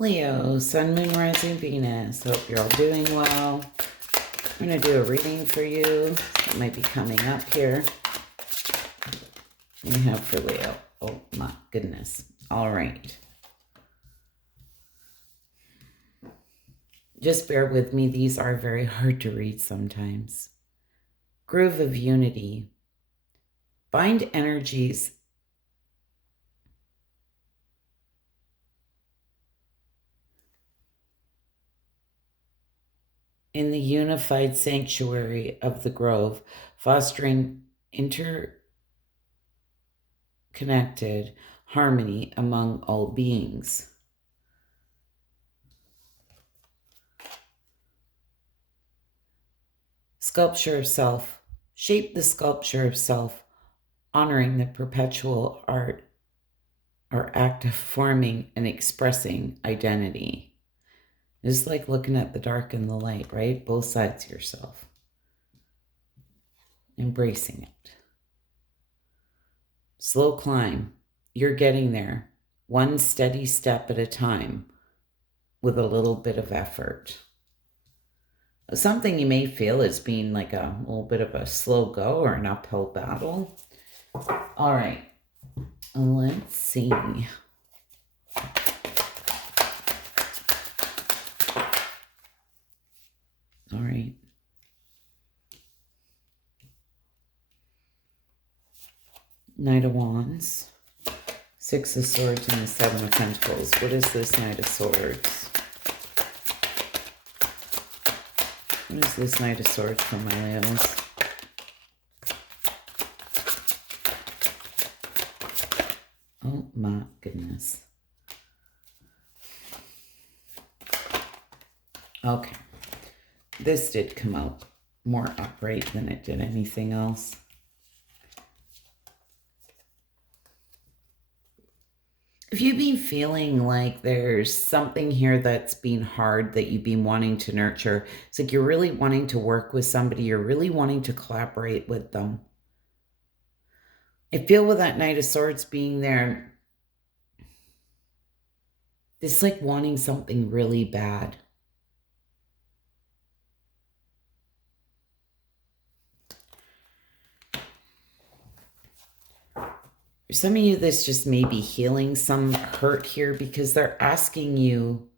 Leo, Sun, Moon, Rising, Venus. Hope you're all doing well. I'm going to do a reading for you. It might be coming up here. We have for Leo. Oh my goodness. All right. Just bear with me. These are very hard to read sometimes. Groove of Unity. Bind energies in the unified sanctuary of the grove, fostering interconnected harmony among all beings. Sculpture of self. Shape the sculpture of self, honoring the perpetual art or act of forming and expressing identity. It's like looking at the dark and the light, right? Both sides of yourself. Embracing it. Slow climb. You're getting there. One steady step at a time with a little bit of effort. Something you may feel as being like a little bit of a slow go or an uphill battle. All right. Let's see. All right. Knight of Wands, Six of Swords, and the Seven of Pentacles. What is this Knight of Swords? What is this Knight of Swords for my Leos? Oh my goodness. Okay. This did come out more upright than it did anything else. If you've been feeling like there's something here that's been hard that you've been wanting to nurture, it's like you're really wanting to work with somebody, you're really wanting to collaborate with them. I feel with that Knight of Swords being there, it's like wanting something really bad. For some of you, this just may be healing some hurt here because they're asking you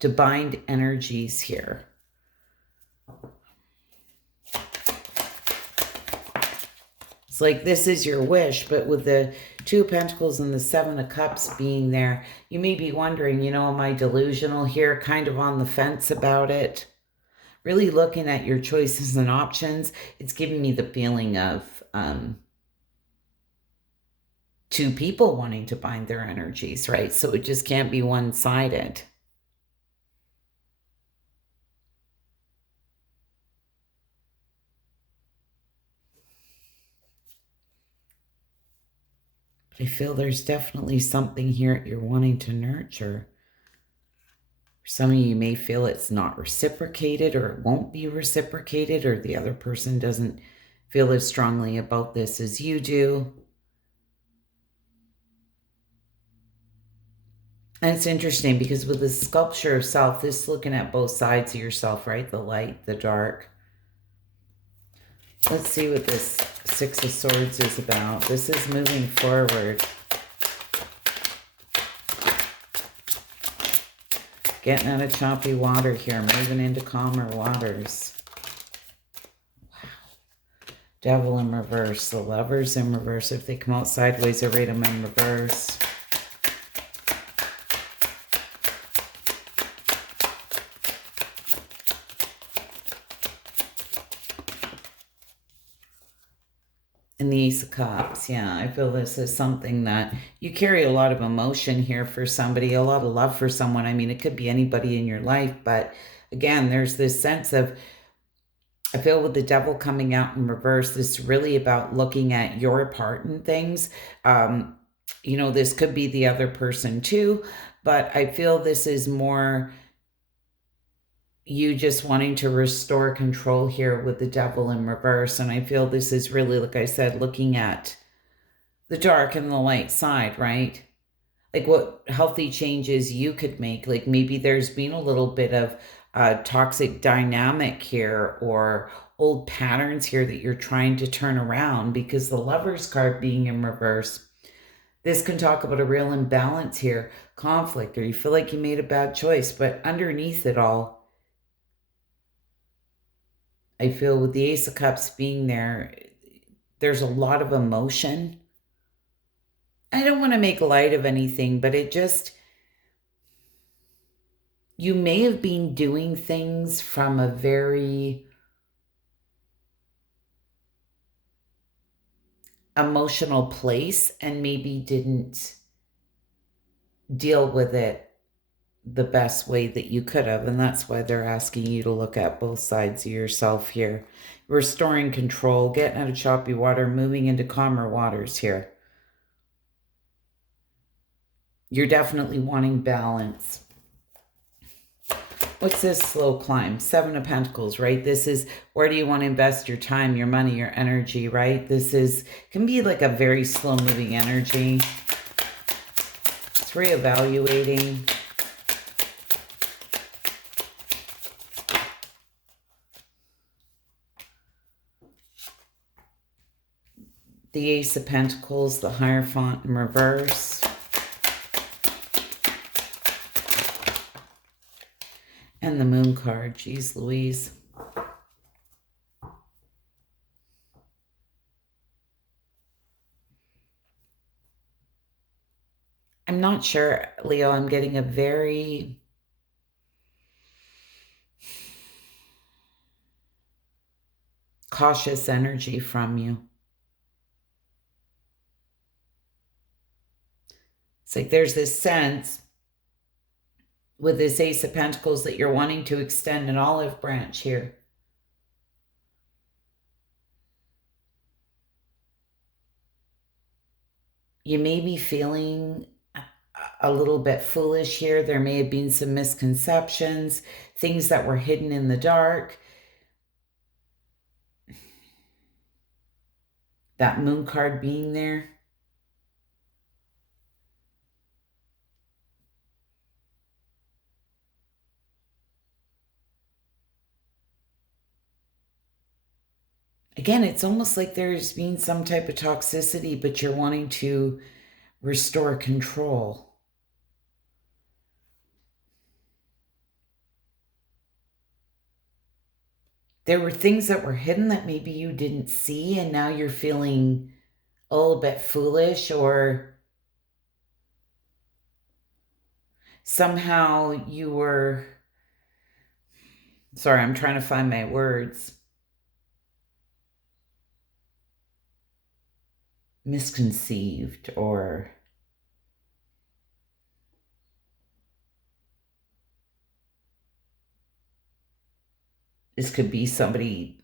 to bind energies here. It's like this is your wish, but with the Two of Pentacles and the Seven of Cups being there, you may be wondering, am I delusional here, kind of on the fence about it? Really looking at your choices and options, it's giving me the feeling of two people wanting to bind their energies, right? So it just can't be one-sided. But I feel there's definitely something here you're wanting to nurture. Some of you may feel it's not reciprocated or it won't be reciprocated or the other person doesn't feel as strongly about this as you do. And it's interesting because with the sculpture of self, this is looking at both sides of yourself, right? The light, the dark. Let's see what this Six of Swords is about. This is moving forward. Getting out of choppy water here, moving into calmer waters. Wow. Devil in reverse. The Lovers in reverse. If they come out sideways, I read them in reverse. And the Ace of Cups, yeah, I feel this is something that you carry a lot of emotion here for somebody, a lot of love for someone. I mean, it could be anybody in your life, but again, there's this sense of, I feel with the Devil coming out in reverse, this is really about looking at your part in things. This could be the other person too, but I feel this is more you just wanting to restore control here with the Devil in reverse. And I feel this is really, like I said, looking at the dark and the light side, right? like what healthy changes you could make. Like maybe there's been a little bit of toxic dynamic here or old patterns here that you're trying to turn around, because the Lovers card being in reverse, this can talk about a real imbalance here, conflict, or you feel like you made a bad choice. But underneath it all, I feel with the Ace of Cups being there, there's a lot of emotion. I don't want to make light of anything, but it just, you may have been doing things from a very emotional place and maybe didn't deal with it the best way that you could have. And that's why they're asking you to look at both sides of yourself here. Restoring control, getting out of choppy water, moving into calmer waters here. You're definitely wanting balance. What's this slow climb? Seven of Pentacles, right? This is, where do you want to invest your time, your money, your energy, right? This is, can be like a very slow moving energy. It's reevaluating. The Ace of Pentacles, the Hierophant in reverse. And the Moon card. Jeez Louise. I'm not sure, Leo. I'm getting a very cautious energy from you. It's like there's this sense with this Ace of Pentacles that you're wanting to extend an olive branch here. You may be feeling a little bit foolish here. There may have been some misconceptions, things that were hidden in the dark. That Moon card being there. Again, it's almost like there's been some type of toxicity, but you're wanting to restore control. There were things that were hidden that maybe you didn't see, and now you're feeling a little bit foolish, or somehow you were, sorry, I'm trying to find my words, misconceived, or this could be somebody,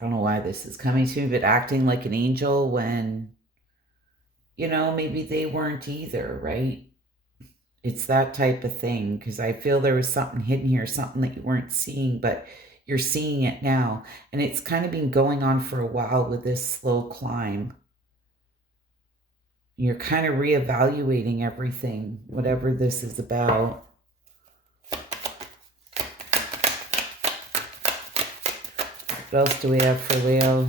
I don't know why this is coming to me, but acting like an angel when, you know, maybe they weren't either, right? It's that type of thing, because I feel there was something hidden here, something that you weren't seeing, but you're seeing it now. And it's kind of been going on for a while with this slow climb. You're kind of reevaluating everything, whatever this is about. What else do we have for Leo?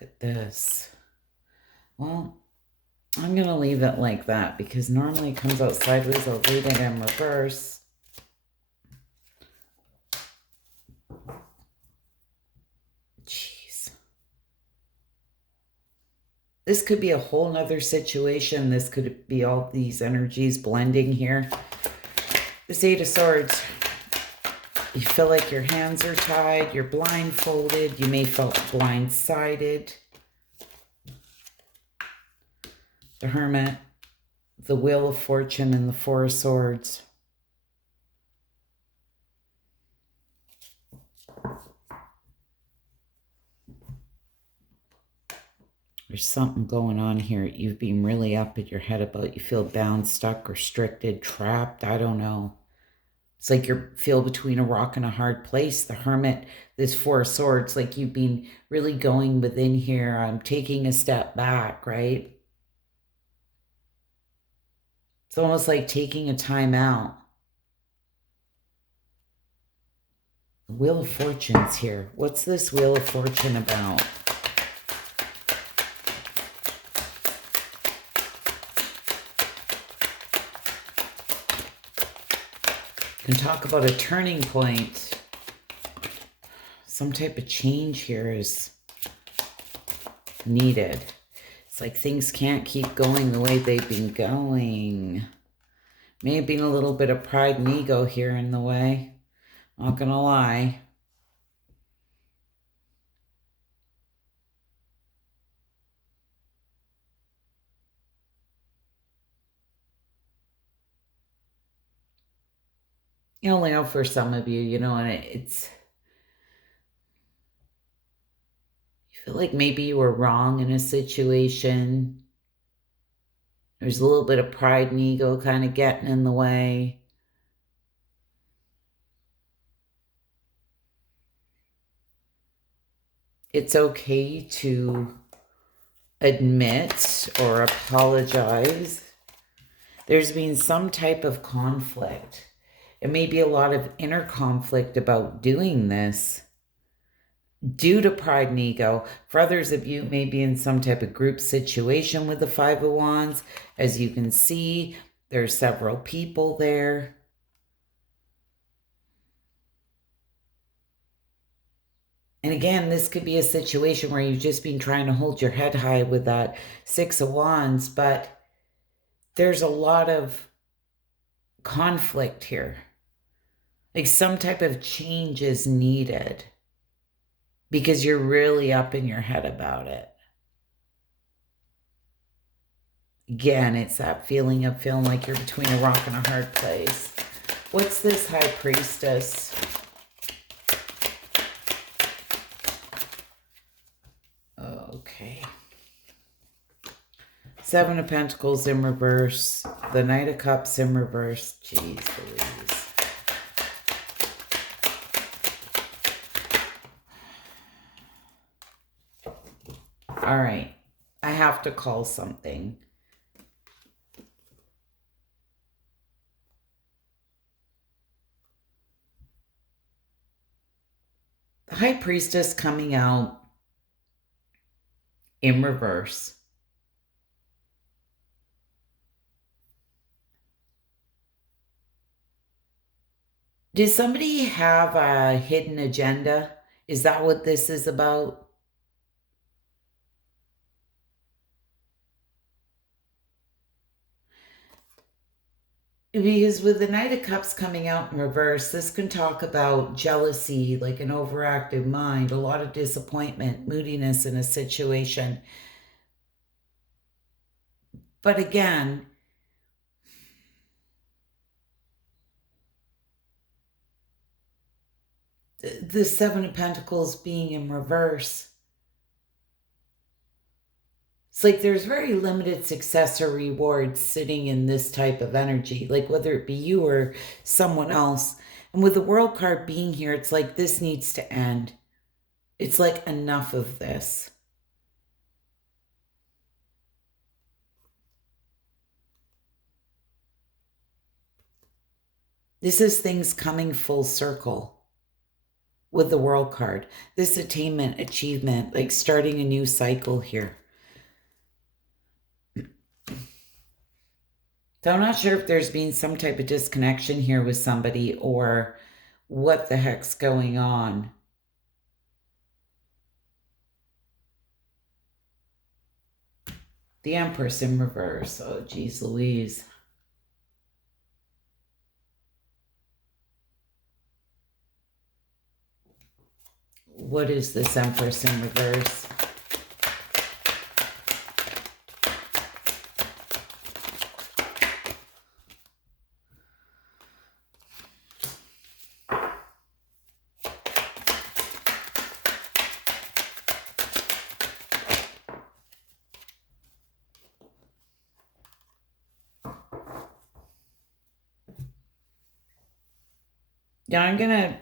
Look at this. Well, I'm going to leave it like that, because normally it comes out sideways. I'll read it in reverse. Jeez. This could be a whole nother situation. This could be all these energies blending here. This Eight of Swords. You feel like your hands are tied. You're blindfolded. You may feel blindsided. The Hermit, the Wheel of Fortune, and the Four of Swords. There's something going on here you've been really up in your head about. You feel bound, stuck, restricted, trapped. I don't know. It's like you feel between a rock and a hard place. The Hermit, this Four of Swords, like you've been really going within here. I'm taking a step back, right? It's almost like taking a time out. Wheel of Fortune's here. What's this Wheel of Fortune about? You can talk about a turning point. Some type of change here is needed. It's like things can't keep going the way they've been going. May have been a little bit of pride and ego here in the way. Not gonna lie. You only know for some of you, and it's, you feel like maybe you were wrong in a situation. There's a little bit of pride and ego kind of getting in the way. It's okay to admit or apologize. There's been some type of conflict. It may be a lot of inner conflict about doing this due to pride and ego. For others of you, maybe in some type of group situation with the Five of Wands. As you can see, there's several people there. And again, this could be a situation where you've just been trying to hold your head high with that Six of Wands, but there's a lot of conflict here. Like some type of change is needed because you're really up in your head about it. Again, it's that feeling of feeling like you're between a rock and a hard place. What's this High Priestess? Okay. Seven of Pentacles in reverse. The Knight of Cups in reverse. Jeez Louise. All right. I have to call something. The High Priestess coming out in reverse. Does somebody have a hidden agenda? Is that what this is about? Because with the Knight of Cups coming out in reverse, this can talk about jealousy, like an overactive mind, a lot of disappointment, moodiness in a situation. But again, the Seven of Pentacles being in reverse, it's like there's very limited success or rewards sitting in this type of energy, like whether it be you or someone else. And with the World card being here, it's like this needs to end. It's like enough of this. This is things coming full circle with the World card. This attainment, achievement, like starting a new cycle here. So I'm not sure if there's been some type of disconnection here with somebody or what the heck's going on. The Empress in reverse. Oh, geez Louise. What is this Empress in reverse? Now I'm gonna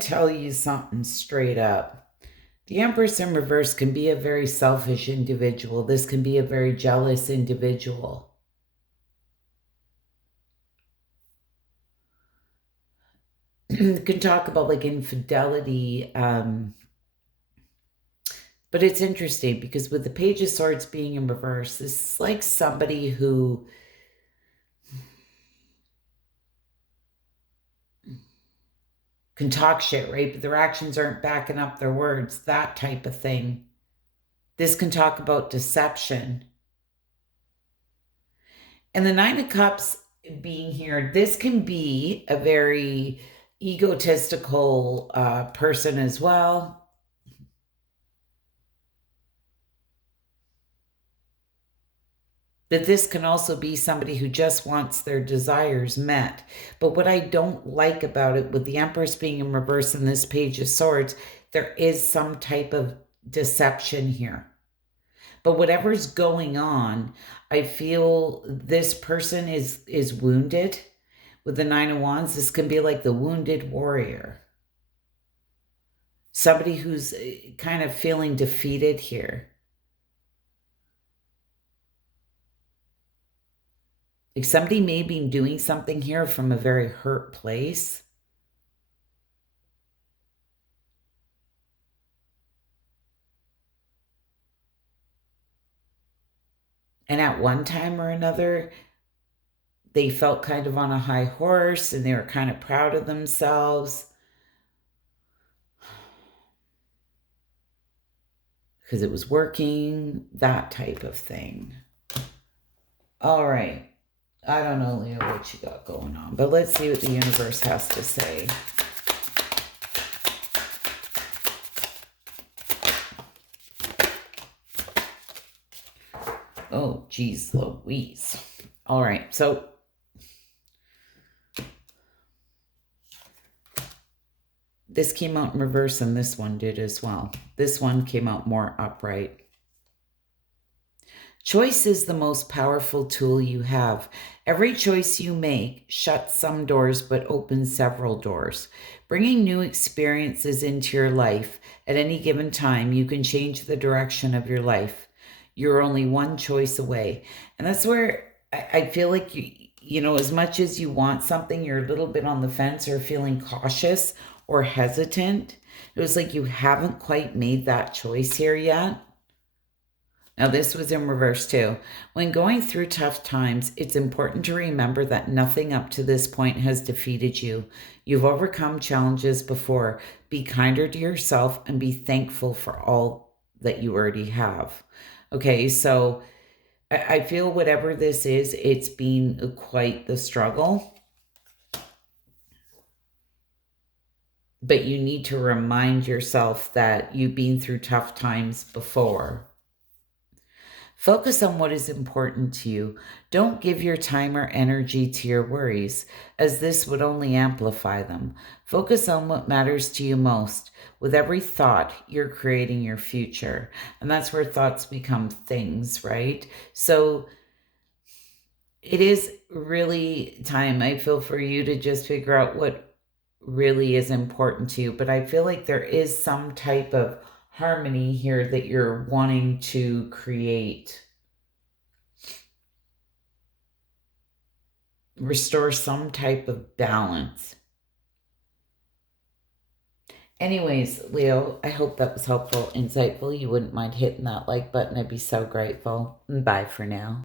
tell you something straight up. The Empress in reverse can be a very selfish individual. This can be a very jealous individual. Can talk about like infidelity. But it's interesting because with the Page of Swords being in reverse, this is like somebody who can talk shit, right? But their actions aren't backing up their words, that type of thing. This can talk about deception. And the Nine of Cups being here, this can be a very egotistical person as well. But this can also be somebody who just wants their desires met. But what I don't like about it, with the Empress being in reverse in this Page of Swords, there is some type of deception here. But whatever's going on, I feel this person is wounded. With the Nine of Wands, this can be like the wounded warrior. Somebody who's kind of feeling defeated here. Like somebody may be doing something here from a very hurt place. And at one time or another, they felt kind of on a high horse and they were kind of proud of themselves because it was working, that type of thing. All right. I don't know, Leo, what you got going on, but let's see what the universe has to say. Oh, geez, Louise. All right, so this came out in reverse and this one did as well. This one came out more upright. Choice is the most powerful tool you have. Every choice you make shuts some doors but opens several doors. Bringing new experiences into your life at any given time, you can change the direction of your life. You're only one choice away. And that's where I feel like you know, as much as you want something, you're a little bit on the fence or feeling cautious or hesitant. It was like you haven't quite made that choice here yet. Now, this was in reverse too. When going through tough times, it's important to remember that nothing up to this point has defeated you. You've overcome challenges before. Be kinder to yourself and be thankful for all that you already have. Okay, so I feel whatever this is, it's been quite the struggle. But you need to remind yourself that you've been through tough times before. Focus on what is important to you. Don't give your time or energy to your worries, as this would only amplify them. Focus on what matters to you most. With every thought, you're creating your future. And that's where thoughts become things, right? So it is really time, I feel, for you to just figure out what really is important to you. But I feel like there is some type of harmony here that you're wanting to create. Restore some type of balance. Anyways, Leo, I hope that was helpful, insightful. You wouldn't mind hitting that like button. I'd be so grateful. Bye for now.